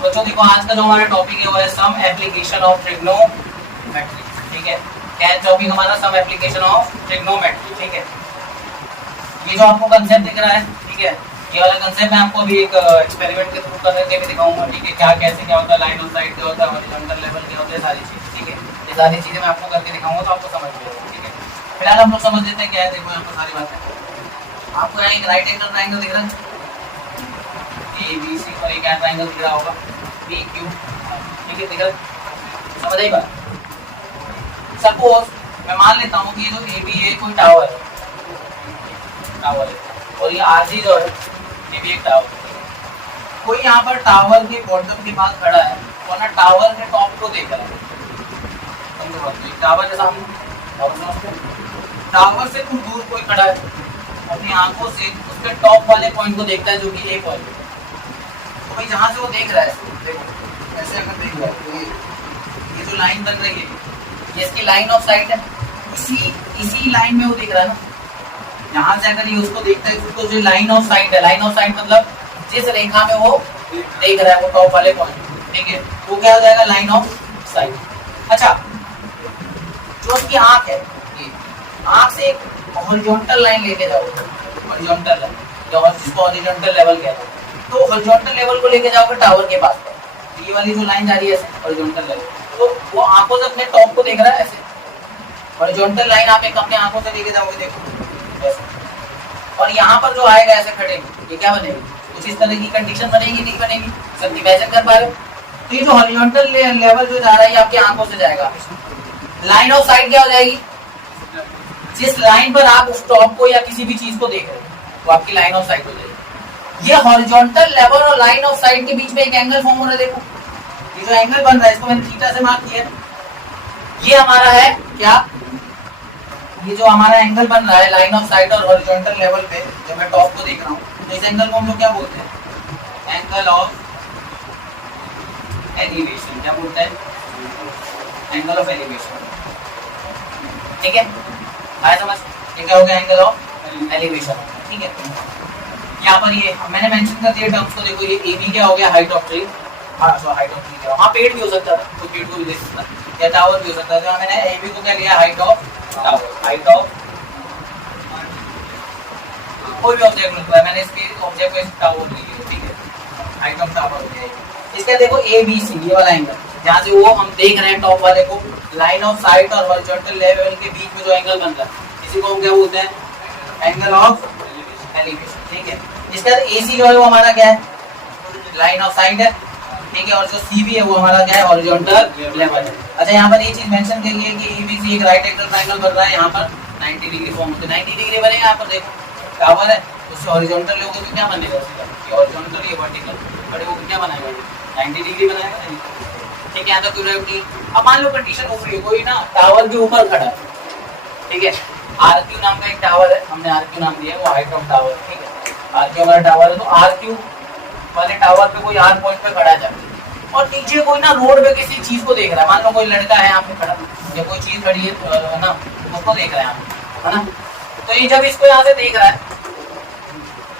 बच्चों देखो आज का जो हमारा टॉपिक है वो है सम एप्लीकेशन ऑफ ट्रिग्नोमेट्री। ठीक है, क्या है टॉपिक हमारा? Some application of trigonometry. ठीक है, ये जो आपको कंसेप्ट दिख रहा है, ठीक है, ये वाला कंसेप्ट मैं आपको अभी एक एक्सपेरिमेंट के थ्रू करके भी दिखाऊंगा। ठीक है, क्या कैसे क्या होता है, लाइन ऑफ साइट क्या होता है, हॉरिजॉन्टल लेवल क्या होता है, सारी चीज। ठीक है, ये सारी चीजें मैं आपको करके दिखाऊंगा तो आपको समझ में आएगा। ठीक है, फिलहाल हम लोग समझ लेते हैं क्या है। देखो यहाँ पर सारी बातें आपको यहाँ एक राइट एंगल ट्राइंगल दिख रहा है, ए बी सी, और एक ट्राइंगल दिख रहा होगा पी क्यू। ठीक है, दिख रहा है, समझ आई बात? सपोज मैं मान लेता हूँ कि ये जो ए बी है कोई टावर है, और ये आर जी जो है ये भी एक टावर। कोई यहाँ पर टावर के बॉटम के पास खड़ा है और ना टावर के टॉप को देख रहा है। टावर जैसा टावर से कुछ दूर कोई खड़ा है, अपनी आंखों से उसके टॉप वाले पॉइंट को देखता है जो कि ए पॉइंट है। तो भाई जहाँ से वो देख रहा है, देखो ऐसे अगर देख रहा है तो ये जो लाइन बन रही है ये इसकी लाइन ऑफ साइट है। इसी लाइन में वो देख रहा है ना, यहाँ से अगर ये उसको देखता है, उसको जो लाइन ऑफ साइट है, लाइन ऑफ साइट मतलब जिस रेखा में वो देख रहा है वो टॉप वाले पॉइंट। ठीक है, वो क्या हो जाएगा? Line of site. अच्छा, जो उसकी आंख है, आंख से एक हॉरिजॉन्टल लाइन लेके जाओ, हॉरिजॉन्टल लाइन जिसको हॉरिजॉन्टल लेवल कहते हैं, तो हॉरिजॉन्टल लेवल को लेके जाओगे टावर के पास, ये वाली जो लाइन जा रही है ऐसे हॉरिजॉन्टल लेवल, तो वो आंखों से अपने टॉप को देख रहा है ऐसे। हॉरिजॉन्टल लाइन आप एक अपने आंखों से लेके जाओगे, देखो ऐसे, और यहाँ पर जो आएगा ऐसे खड़े, ये क्या बनेगी? कुछ इस तरह की कंडीशन बनेगी, नहीं बनेगी? सब इमेजिन कर पा रहे हो? तो ये जो हॉरिजॉन्टल लेवल जो जा रहा है ये आपकी आंखों से जाएगा। लाइन ऑफ साइट क्या हो जाएगी? जिस लाइन पर आप उस टॉप को या किसी भी चीज को देख रहे हो वो आपकी लाइन ऑफ साइट हो जाएगी। ये हॉरिजॉन्टल लेवल और लाइन ऑफ साइट के बीच में एक एंगल फॉर्म हो रहा है। देखो ये जो एंगल बन रहा है इसको मैंने थीटा से मार्क किया है। ये हमारा है क्या? ये जो हमारा एंगल बन रहा है लाइन ऑफ साइट और हॉरिजॉन्टल लेवल पे, जब मैं टॉप को देख रहा हूँ, तो इस एंगल को हम लोग क्या बोलते हैं? Angle of elevation. क्या बोलते हैं? Angle of elevation. ठीक है, आया समझ? ये क्या हो गया? Angle of elevation. ठीक है, यहाँ पर ये मैंने मेंशन कर दिया टर्म्स को। देखो ये ए बी क्या हो गया? Height of tree. हाँ हाइट ऑफ ट्री क्या? हाँ पेड़ भी हो सकता है, तो पेड़ को भी देख सकता है, या टावर भी हो सकता है। तो मैंने ए बी को क्या लिया? Height of tower, height of कोई भी ऑब्जेक्ट मिलता है, मैंने इसके ऑब्जेक्ट को टावर लिया। ठीक है, हाइट ऑफ टावर हो गया। इसका देखो ए बी सी ये वाला एंगल, जहाँ से वो हम देख रहे हैं टॉप वाले को, लाइन ऑफ साइट और हॉरिजॉन्टल लेवल के बीच में जो एंगल बन रहा है इसी को हम क्या बोलते हैं? Angle of elevation. ठीक है, इसका ए सी जो है वो हमारा क्या है? लाइन ऑफ साइट है। ठीक है, और जो सी बी है वो हमारा क्या है? हॉरिजॉन्टल लेवल है। अच्छा, यहाँ पर ये चीज मेंशन करी है कि एबीसी एक राइट एंगल ट्रायंगल बन रहा है, यहाँ पर 90 डिग्री फॉर्म होते हैं। 90 डिग्री बनेगा। यहाँ पर देखो टावर है, उससे हॉरिजॉन्टल लोगे तो क्या बनेगा? ये हॉरिजॉन्टल, ये वर्टिकल, बड़े वो क्या बनाएगा? 90 डिग्री बनाएगा। ठीक है, यहाँ तक क्यों? अब मान लो कंडीशन ऊपरी है, कोई ना टावर के ऊपर खड़ा है। ठीक है, आरक्यू नाम का एक टावर है, हमने आरक्यू नाम दिया है, वो हाइट ऑफ टावर। ठीक है, आरक्यू हमारा टावर है, तो आरक्यू वाले टावर पे कोई आर पॉइंट पे खड़ा है, और नीचे कोई ना रोड पे किसी चीज को देख रहा है। मान लो कोई लड़का है यहाँ पे खड़ा, या कोई चीज खड़ी है ना, उसको देख रहा है ना। तो ये जब इसको यहाँ से देख रहा है,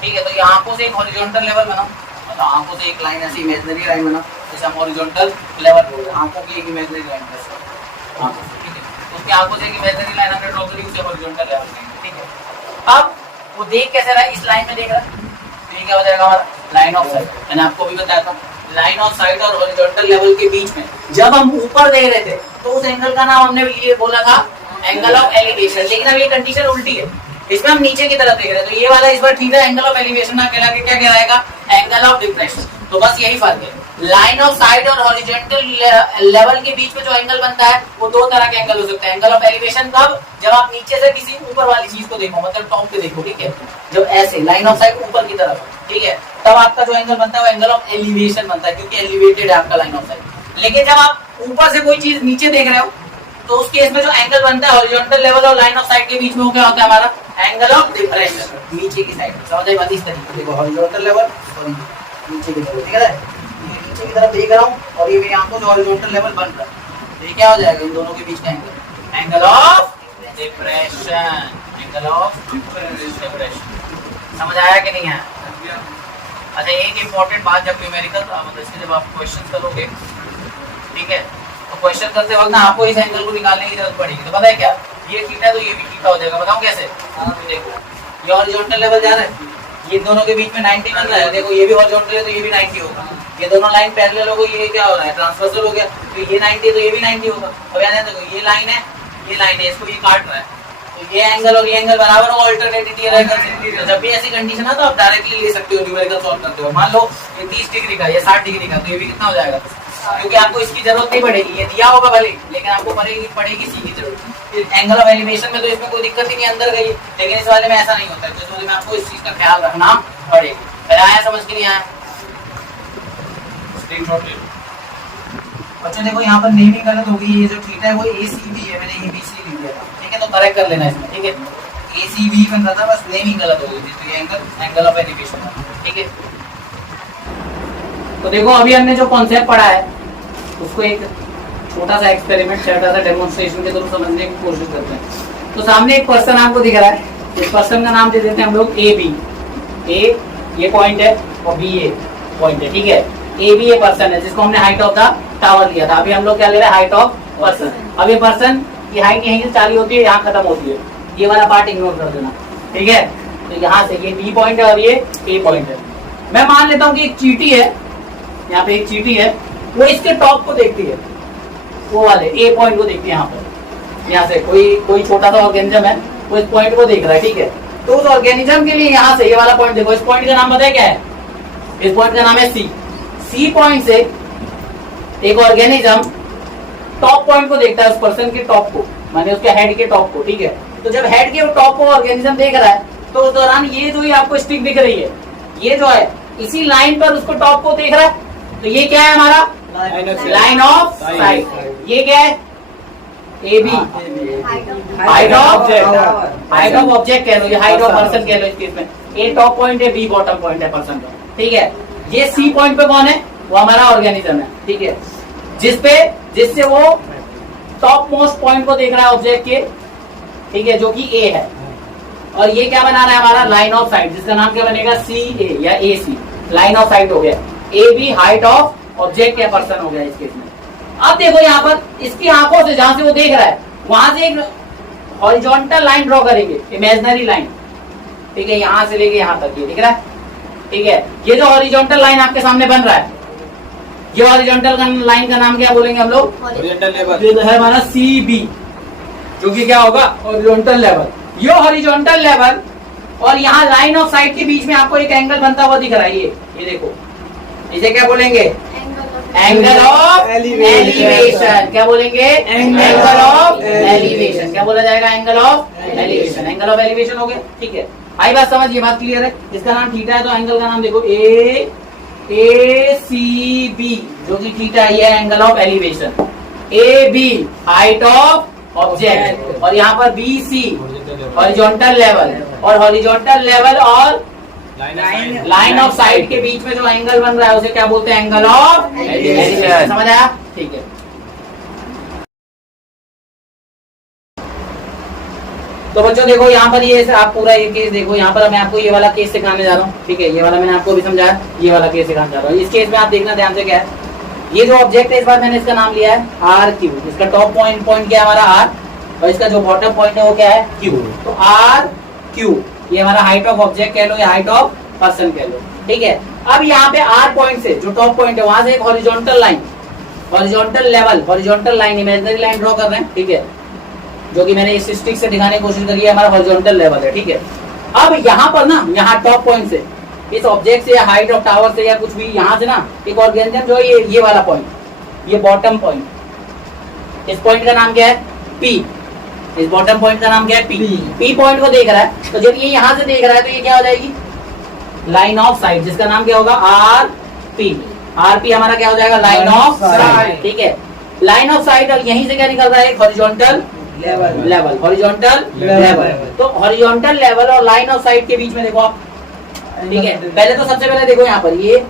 ठीक है, तो ये आंखों से एक हॉरिजॉन्टल लेवल बनाओ, मतलब आंखों से एक लाइन ऐसी इमेजिनरी लाइन बनाओ, जैसे हम हॉरिजॉन्टल लेवल बोल रहे हैं। आंखों की एक इमेजिनरी लाइन जैसे आंखों से, ठीक है, तो उसकी आंखों से एक इमेजिनरी लाइन हमने ड्रॉ करी, उसे हॉरिजॉन्टल लेवल कहेंगे। ठीक है, अब वो देख कैसे रहा है? इस लाइन में देख रहा है, तो ये क्या हो जाएगा हमारा? Line of site. मैंने आपको भी बताया था, लाइन ऑफ साइट और हॉरिजॉन्टल लेवल के बीच में जब हम ऊपर देख रहे थे तो उस एंगल का नाम हमने ये बोला था एंगल ऑफ एलिवेशन। लेकिन अब ये कंडीशन उल्टी है, इसमें हम नीचे की तरफ देख रहे हैं, तो ये वाला इस बार ठीक है, एंगल ऑफ एलिवेशन ना कहला के क्या कहलाएगा? Angle of depression. तो बस यही फर्क है। लाइन ऑफ साइट और हॉरिजॉन्टल लेवल के बीच में जो एंगल बनता है वो दो तरह के एंगल हो सकते हैं। एंगल ऑफ एलिवेशन कब? जब आप नीचे से किसी ऊपर वाली चीज को देखो, मतलब टॉप पे देखो। ठीक है, जब ऐसे लाइन ऑफ साइट ऊपर की तरफ, ठीक है, तब आपका जो एंगल बनता है वो एंगल ऑफ एलिवेशन बनता है, क्योंकि एलिवेटेड है आपका लाइन ऑफ साइट। लेकिन जब आप ऊपर से कोई चीज नीचे देख रहे हो तो उस केस में जो एंगल बनता है हॉरिजॉन्टल लेवल और लाइन ऑफ साइट के बीच में वो क्या होता है? हमारा एंगल ऑफ डिप्रेशन, नीचे की साइड। समझ आई बात? इस तरीके देखो, हॉरिजॉन्टल लेवल और नीचे की तरफ, ठीक है, नीचे की तरफ देख रहा हूँ और ये मेरी आंखों से हॉरिजॉन्टल लेवल बन रहा है, तो ये क्या हो जाएगा? इन दोनों के बीच का angle, angle of depression, angle of depression. समझ आया कि नहीं आया? अच्छा एक इम्पोर्टेंट बात, जब न्यूमेरिकल मतलब इसके जब आप क्वेश्चन करोगे, ठीक है, तो क्वेश्चन करते वक्त ना आपको इस एंगल को निकालने की जरूरत पड़ेगी। तो पता है क्या, ये थीटा है तो ये भी थीटा हो जाएगा। बताऊं कैसे? देखो ये हॉरिजॉन्टल लेवल जा रहा है, ये दोनों के बीच में 90 बन रहा है। देखो ये भी हॉरिजॉन्टल है तो ये भी 90 होगा। ये दोनों लाइन पैरेलल हो गई, ये क्या हो रहा है, ट्रांसवर्सल हो गया। तो ये 90 तो ये भी 90 होगा। अब यहाँ देखो ये लाइन है, ये लाइन है, इसको ये काट रहा है, तो ये एंगल और ये एंगल बराबर हो, अल्टरनेटिव रहेगा। तो जब भी ऐसी कंडीशन है तो आप डायरेक्टली ले सकते हो, न्यूमेरिकल सॉल्व करते हो। मान लो ये 30 डिग्री का, ये 60 डिग्री का, तो ये भी कितना हो जाएगा, क्योंकि आपको इसकी जरूरत नहीं पड़ेगी, ये दिया होगा भले, लेकिन आपको पड़ेगी सी की जरूरत। एंगल ऑफ एलिवेशन में तो इसमें कोई दिक्कत ही नहीं, अंदर गई, लेकिन इस वाले में ऐसा नहीं होता है। तो इस वाले में आपको इस चीज का ख्याल रखना पड़ेगा। आया समझ के नहीं आया? बच्चों देखो यहाँ पर नेमिंग गलत होगी, ये जो थीटा है वो ACB है, मैंने ABC लिख दिया था, ठीक है, तो करेक्ट कर लेना इसमें, ठीक है। ACB बन रहा था, बस नेमिंग गलत हो गई थी, तो ये एंगल ऑफ एलिवेशन है, ठीक है। तो देखो अभी हमने जो कॉन्सेप्ट पढ़ा है उसको एक छोटा सा एक्सपेरिमेंट, छोटा सा डेमोन्स्ट्रेशन के थ्रू समझने की कोशिश करते हैं। तो सामने एक पर्सन आपको दिख रहा है, इस पर्सन का नाम दे देते हैं हम लोग AB। A ये पॉइंट है और B ये पॉइंट है, ठीक है। AB ये पर्सन है जिसको हमने हाइट ऑफ द टावर लिया था। अभी हम लोग क्या ले रहे हैं, हाइट ऑफ पर्सन। अब ये पर्सन की हाइट यहीं से चालू होती है, यहाँ खत्म होती है, ये वाला पार्ट इग्नोर कर देना, ठीक है। तो यहाँ से ये B पॉइंट है और ये A पॉइंट है। मैं मान लेता हूँ कि एक चींटी है, यहाँ पे एक चींटी है, वो इसके टॉप को देखती है, वो वाले A पॉइंट को देखती है। यहाँ पर यहाँ से कोई छोटा सा ऑर्गेनिज्म है, वो इस पॉइंट को देख रहा है, ठीक है। तो उस ऑर्गेनिज्म के लिए यहाँ से ये वाला पॉइंट देखो, इस पॉइंट का नाम बताया क्या है, इस पॉइंट का नाम है C पॉइंट से एक ऑर्गेनिज्म टॉप पॉइंट को देखता है, उस पर्सन के टॉप को, माने उसके हेड के टॉप को, ठीक है। तो जब हेड के टॉप को ऑर्गेनिज्म देख रहा है तो उस दौरान ये जो आपको स्टिक दिख रही है, ये जो है इसी लाइन पर उसको टॉप को देख रहा है, तो ये क्या है हमारा लाइन ऑफ साइट। ये क्या है AB, हाइट ऑफ ऑब्जेक्ट कह लो, ये हाइट ऑफ पर्सन कह लो इस केस में। A टॉप पॉइंट है, B बॉटम पॉइंट है पर्सन का, ठीक है। ये C पॉइंट पे कौन है, वो हमारा ऑर्गेनिज्म है, ठीक है, जिससे वो टॉप मोस्ट पॉइंट को देख रहा है ऑब्जेक्ट के, ठीक है, जो कि A है। और ये क्या बना रहा है हमारा लाइन ऑफ साइट, जिसका नाम क्या बनेगा CA या AC, लाइन ऑफ साइट हो गया। AB हाइट ऑफ ऑब्जेक्ट या पर्सन हो गया इस केस में। अब देखो यहाँ पर इसकी आंखों से जहां से वो देख रहा है वहां से एक हॉरिजॉन्टल लाइन ड्रॉ करेंगे, इमेजिनरी लाइन, ठीक है, यहाँ से लेके यहाँ तक, ये दिख रहा है, ठीक है। ये जो हॉरिजॉन्टल लाइन आपके सामने बन रहा है, ये हॉरिजॉन्टल लाइन का नाम क्या बोलेंगे हम लोग, हॉरिजॉन्टल लेवल। ये है हमारा CB, जो कि क्या होगा, हॉरिजॉन्टल लेवल। ये हॉरिजॉन्टल लेवल और यहाँ लाइन ऑफ साइट के बीच में आपको एक एंगल बनता हुआ दिख रहा है, ये देखो, इसे क्या बोलेंगे, एंगल ऑफ एलिवेशन। क्या बोलेंगे, एंगल ऑफ एलिवेशन। क्या बोला जाएगा, angle of elevation. Angle of elevation हो गया, ठीक है। आई बात समझ, ये बात क्लियर है। इसका नाम थीटा है तो एंगल का नाम देखो ACB, जो कि थीटा है, angle of elevation. AB height of object, और यहाँ पर BC हॉरिजॉन्टल लेवल, और हॉरिजॉन्टल लेवल और लाइन ऑफ साइट के बीच में जो एंगल बन रहा है उसे क्या बोलते हैं, एंगल ऑफ एलिवेशन। समझ आया, ठीक है। तो बच्चों देखो यहाँ पर ये आप पूरा ये केस देखो, यहाँ पर मैं आपको ये वाला केस सिखाने जा रहा हूँ, ठीक है। ये वाला मैंने आपको भी समझाया, ये वाला केस सिखाने जा रहा हूँ। इस केस में आप देखना ध्यान से, क्या है ये जो ऑब्जेक्ट है, इस बार मैंने इसका नाम लिया है RQ। इसका टॉप पॉइंट क्या है हमारा R, और इसका जो बॉटम पॉइंट है वो क्या है Q। तो RQ ये हमारा हाइट ऑफ ऑब्जेक्ट कह लो या हाइट ऑफ पर्सन कह लो, ठीक है। अब यहाँ पे R पॉइंट से जो टॉप पॉइंट है वहां से एक horizontal line, horizontal level, horizontal line, imaginary line draw कर रहे हैं, ठीक है, जो कि मैंने इस स्टिक से दिखाने की कोशिश करी है, हमारा हॉरिजॉन्टल लेवल है, ठीक है। अब यहाँ पर ना, यहाँ टॉप पॉइंट से, इस ऑब्जेक्ट से या हाइट ऑफ टावर से या कुछ भी, यहाँ से ना एक ऑर्गेनिज्म जो है ये वाला पॉइंट, ये बॉटम पॉइंट, इस पॉइंट का नाम क्या है P, इस बॉटम पॉइंट का नाम क्या है P पॉइंट को देख रहा है। तो जब ये यहाँ से देख रहा है तो ये क्या हो जाएगी, लाइन ऑफ साइट, जिसका नाम क्या होगा RP हमारा क्या हो जाएगा, लाइन ऑफ साइट, ठीक है। लाइन ऑफ साइट, और यहीं से क्या निकल रहा है, हॉरिजॉन्टल लेवल, हॉरिजॉन्टल लेवल। तो हॉरिजॉन्टल लेवल और लाइन ऑफ साइट के बीच में देखो आप, ठीक है। पहले तो सबसे पहले देखो यहाँ पर ये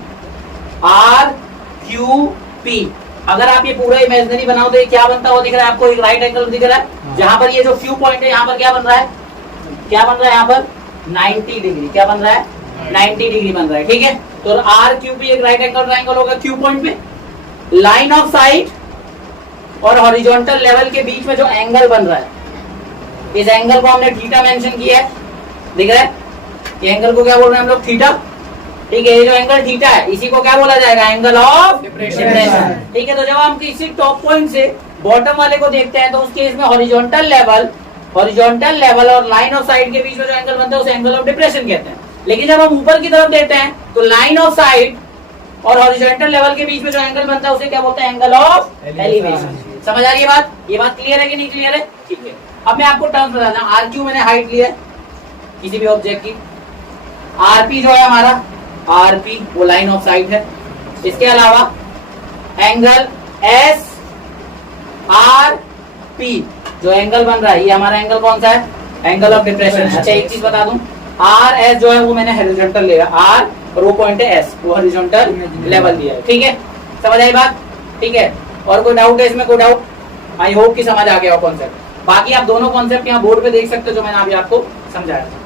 RQP, अगर आप ये पूरा इमेजिनरी बनाओ तो ये क्या बनता हुआ दिख रहा है आपको, एक राइट एंगल दिख रहा है। जहां पर ये जो Q पॉइंट है, यहाँ पर क्या बन रहा है, क्या बन रहा है यहाँ पर 90 डिग्री, क्या बन रहा है 90 डिग्री बन रहा है, ठीक है। तो आर क्यू भी एक राइट एंगल ट्राइंगल होगा क्यू पॉइंट पे। लाइन ऑफ साइट और हॉरिजॉन्टल लेवल के बीच में जो एंगल बन रहा है, इस एंगल को हमने थीटा मेंशन किया है, दिख रहा है? ये एंगल को क्या बोल रहे हैं हम लोग? थीटा। ठीक है, ये जो एंगल थीटा है इसी को क्या बोला जाएगा? Angle of depression. ठीक है, तो जब हम किसी टॉप पॉइंट से बॉटम वाले को देखते हैं तो उस केस में हॉरिजॉन्टल लेवल और लाइन ऑफ साइट के बीच में जो एंगल बनता है उसे एंगल ऑफ डिप्रेशन कहते हैं। लेकिन जब हम ऊपर की तरफ देखते हैं तो लाइन ऑफ साइट और हॉरिजॉन्टल लेवल के बीच में जो एंगल बनता है उसे क्या बोलते हैं? Angle of elevation. समझ आ रही है बात? ये बात क्लियर है कि नहीं क्लियर है? ठीक है, अब मैं आपको टर्म्स बताता हूं। आर क्यू मैंने हाइट लिया है किसी भी ऑब्जेक्ट की, आरपी जो है हमारा, आरपी वो लाइन ऑफ साइट है। इसके अलावा एंगल एस आर पी जो एंगल बन रहा है, ये हमारा एंगल कौन सा है? Angle of depression. अच्छा, एक चीज बता दूं, आर एस जो है वो मैंने हॉरिजॉन्टल लिया, आर और वो पॉइंट है एस, वो हॉरिजॉन्टल लेवल दिया है। ठीक है, समझ आई बात? ठीक है, और कोई डाउट है इसमें? कोई डाउट? आई होप कि समझ आ गया हो कॉन्सेप्ट। बाकी आप दोनों कॉन्सेप्ट यहाँ बोर्ड पे देख सकते हो जो मैंने अभी आपको समझाया था।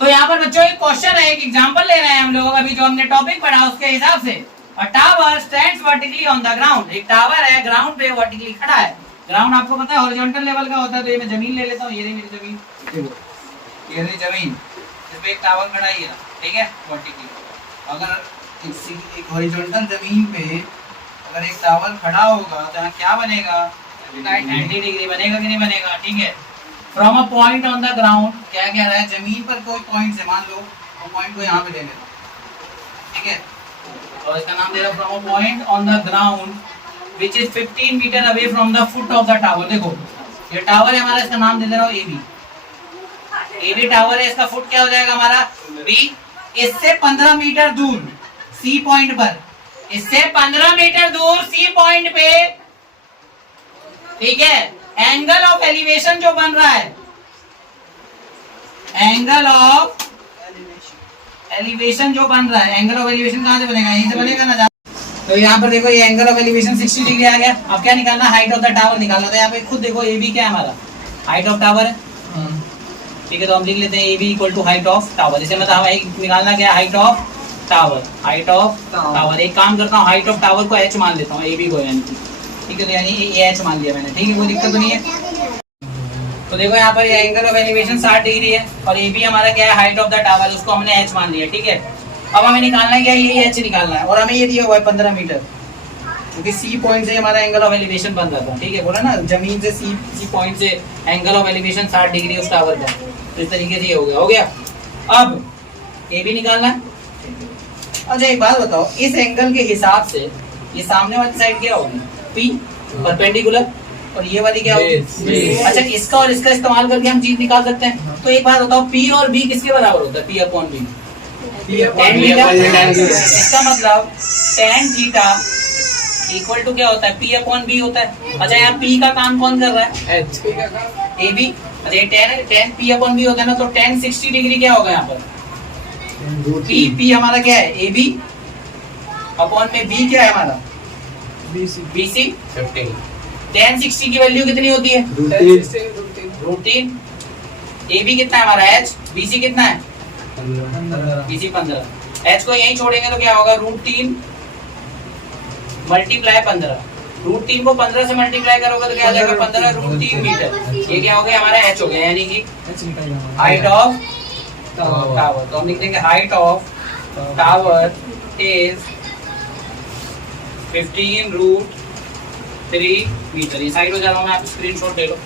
तो यहाँ पर बच्चों एक क्वेश्चन है, एक एग्जांपल ले रहे हैं हम लोग अभी जो हमने टॉपिक पढ़ा उसके हिसाब से। अ tower stands vertically on the ground. एक टावर है ग्राउंड पे वर्टिकली खड़ा है। ग्राउंड आपको पता है हॉरिजॉन्टल लेवल का होता है। तो ये मैं जमीन ले लेता हूँ, ये रही मेरी जमीन, ये रही जमीन, इस पे एक टावर खड़ा ही है। ठीक है, वर्टिकली। अगर एक हॉरिजॉन्टल जमीन पे अगर एक टावर खड़ा होगा तो यहाँ क्या बनेगा? 90 डिग्री बनेगा कि नहीं बनेगा? ठीक है, from a point on the ground, क्या कह रहा है? जमीन पर कोई पॉइंट से, मान लो वो पॉइंट को यहाँ पे ले लेता, ठीक है, और इसका नाम दे रहा from a point on the ground which is 15 metre away from the foot of the tower. देखो ये टावर है हमारा, इसका नाम दे दे रहा हूँ एबी। एबी टावर है, इसका फुट क्या हो जाएगा हमारा? बी। इससे 15 मीटर दूर सी पॉइंट पर, इससे 15 मीटर दूर सी पॉइंट पे, ठीक है, एंगल ऑफ एलिवेशन जो बन रहा है, एंगल ऑफ एलिवेशन जो बन रहा है, एंगल ऑफ एलिवेशन कहां से बनेगा? यहीं से बनेगा ना। तो यहाँ पर देखो ये एंगल ऑफ एलिवेशन 60 डिग्री आ गया। अब क्या निकालना? हाइट ऑफ द टावर निकालना। तो यहाँ पे खुद देखो ए बी क्या है हमारा? हाइट ऑफ टावर है। ठीक है, तो हम लिख लेते हैं A B equal to height of tower. इसे मतलब हमें निकालना क्या? Height of tower, height of tower. एक काम करता हूँ, हाइट ऑफ टावर को एच मान लेता हूँ, ए बी को यानी। ठीक है, तो यानी ये एच मान लिया मैंने। ठीक है, कोई दिक्कत तो नहीं है। तो देखो यहाँ पर ये एंगल ऑफ एलिवेशन 60 डिग्री है और ए बी हमारा क्या है? हाइट ऑफ द टावर, उसको हमने एच मान लिया। ठीक है, अब हमें निकालना है क्या? ये एच निकालना है, और हमें ये दिया हुआ है 15 मीटर, क्योंकि सी पॉइंट से हमारा एंगल ऑफ एलिवेशन बन रहा था। ठीक है, बोला ना जमीन से सी पॉइंट से एंगल ऑफ एलिवेशन 60 डिग्री उस टावर का। तो इस तरीके से ये हो गया। अब ए बी निकालना है। अच्छा एक बात बताओ, इस एंगल के हिसाब से ये सामने वाली साइड क्या होगी? पी परपेंडिकुलर, और ये वाली क्या होगी? अच्छा, इसका और इसका इस्तेमाल करके हम चीज निकाल सकते हैं। तो एक बात बताओ, पी और बी किसके बराबर होता है? P upon B, tan theta. इसका मतलब tan थीटा इक्वल टू क्या होता है? पी अपॉन बी होता है। अच्छा, यहाँ पी का काम कौन कर रहा है? H, A B. अच्छा, tan पी अपॉन बी होता है ना, तो tan 60 डिग्री क्या होगा यहाँ पर? पी हमारा क्या है? ए बी अपॉन में बी क्या है हमारा? B C. tan 60 की वैल्यू कितनी होती है? √3। ए बी कितना है हमारा? एच। बी सी कितना है? B C 15। एच को यहीं छोड़ेंगे तो क्या होगा? √3 मल्टीप्लाई 15। √3 को 15 से मल्टीप्लाई करोगे तो क्या आ जाएगा? 15 √3 मीटर। ये क्या हो गया हमारा? एच हो गया, यानी कि हाइट ऑफ टावर। तो हम लिख देंगे height of tower is 15 √3 metre. ये साइड हो जा रहा हूँ मैं, आप स्क्रीनशॉट ले लो।